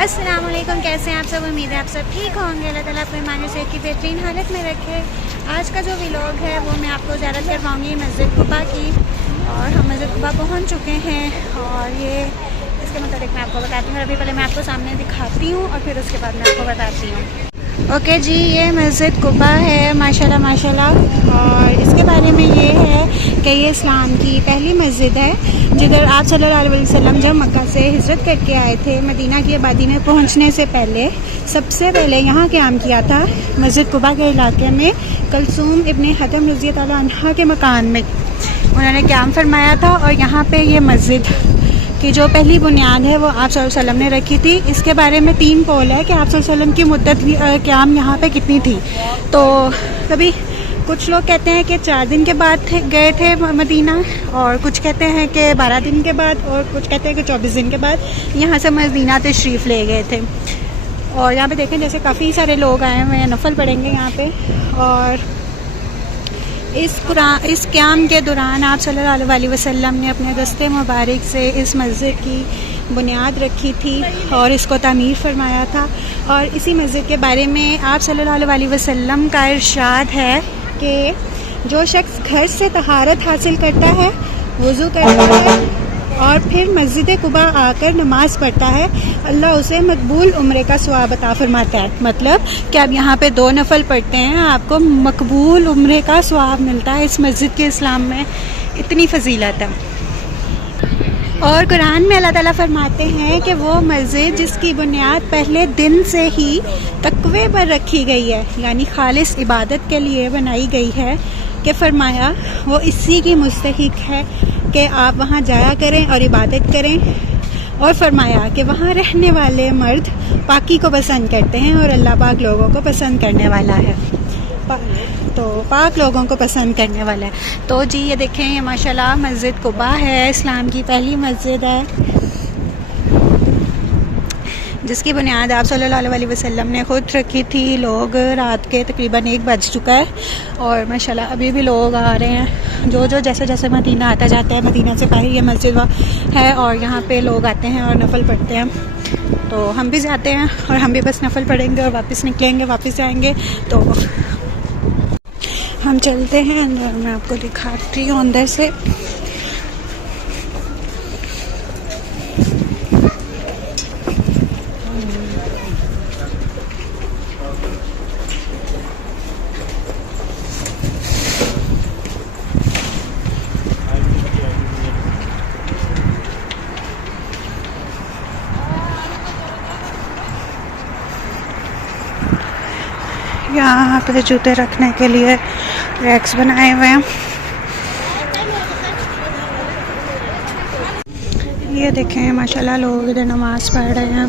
अस्सलाम वालेकुम, कैसे हैं आप सब। उम्मीद है आप सब ठीक होंगे। अल्लाह ताला आपको ईमान और सेहत की बेहतरीन हालत में रखे। आज का जो व्लॉग है वो मैं आपको ज़ियारत करवाऊँगी मस्जिद कुबा की। और हम मस्जिद कुबा पहुँच चुके हैं और ये इसके मतलब मैं आपको बताती हूँ। अभी पहले मैं आपको सामने दिखाती हूँ और फिर उसके बाद मैं आपको बताती हूँ। ओके जी, ये मस्जिद कुबा है माशाल्लाह माशाल्लाह। और इसके बारे में ये है कि ये इस्लाम की पहली मस्जिद है जिधर आप सल्लल्लाहु अलैहि वसल्लम जब मक्का से हिजरत करके आए थे, मदीना की आबादी में पहुंचने से पहले सबसे पहले यहाँ क़याम किया था मस्जिद कुबा के इलाके में। कलसूम इब्ने हतम रज़ी अल्लाह अन्हा के मकान में उन्होंने क़याम फरमाया था। और यहाँ पे ये मस्जिद की जो पहली बुनियाद है वो आप सल्लल्लाहु अलैहि वसल्लम ने रखी थी। इसके बारे में 3 कौल है कि आप सल्लल्लाहु अलैहि वसल्लम की मुद्दत क़याम यहाँ पे कितनी थी। तो कभी कुछ लोग कहते हैं कि 4 दिन के बाद गए थे मदीना, और कुछ कहते हैं कि 12 दिन के बाद, और कुछ कहते हैं कि 24 दिन के बाद यहाँ से मदीना तशरीफ़ ले गए थे। और यहाँ पे देखें जैसे काफ़ी सारे लोग आए हुए हैं, नफल पढ़ेंगे यहाँ पे। और इस क़याम के दौरान आप सल्लल्लाहु अलैहि वसल्लम ने अपने दस्ते मुबारक से इस मस्जिद की बुनियाद रखी थी और इसको तामीर फरमाया था। और इसी मस्जिद के बारे में आप सल्लल्लाहु अलैहि वसल्लम का इरशाद है कि जो शख्स घर से तहारत हासिल करता है, वज़ू करता है और फिर मस्जिद कुबा आकर नमाज़ पढ़ता है, अल्लाह उसे मकबूल उम्रे का सवाब अता फरमाता है। मतलब कि आप यहाँ पे 2 नफल पढ़ते हैं, आपको मकबूल उम्रे का सवाब मिलता है। इस मस्जिद के इस्लाम में इतनी फजीलत है। और कुरान में अल्लाह ताला फरमाते हैं कि वो मस्जिद जिसकी बुनियाद पहले दिन से ही तकवे पर रखी गई है, यानी खालिस इबादत के लिए बनाई गई है, कि फरमाया वो इसी की मुस्तहिक है कि आप वहाँ जाया करें और इबादत करें। और फरमाया कि वहाँ रहने वाले मर्द पाकी को पसंद करते हैं और अल्लाह पाक लोगों को पसंद करने वाला है। तो पाक लोगों को पसंद करने वाला है। तो जी ये देखें, ये माशाल्लाह मस्जिद कुबा है, इस्लाम की पहली मस्जिद है जिसकी बुनियाद आप सल्लल्लाहु अलैहि वसल्लम ने ख़ुद रखी थी। लोग रात के तकरीबन 1 बज चुका है और माशाल्लाह अभी भी लोग आ रहे हैं। जो जैसे जैसे मदीना आता जाता है, मदीना से बाहर ये मस्जिद है और यहाँ पे लोग आते हैं और नफल पढ़ते हैं। तो हम भी जाते हैं और हम भी बस नफल पढ़ेंगे और वापस निकलेंगे, वापस जाएंगे। तो हम चलते हैं अंदर, मैं आपको दिखाती हूँ अंदर से। यहाँ पे जूते रखने के लिए रैक्स बनाए हुए हैं। ये देखें माशाल्लाह लोग इधर नमाज पढ़ रहे हैं।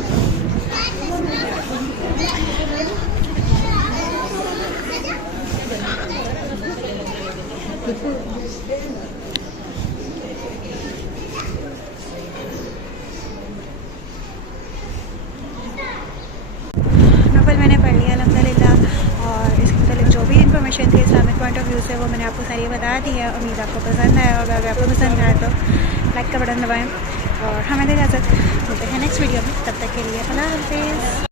नफल मैंने पढ़ लिया अल्हम्दुलिल्लाह। और इसके मतलब जो भी इन्फॉर्मेशन थी इस्लामिक पॉइंट ऑफ व्यू से वो मैंने आपको सारी बता दी है। उम्मीद आपको पसंद आया होगा। अगर आपको पसंद आया तो लाइक का बटन दबाएं और हमें इजाज़त। मिलते हैं नेक्स्ट वीडियो में, तब तक के लिए अल्लाह हाफ़िज़।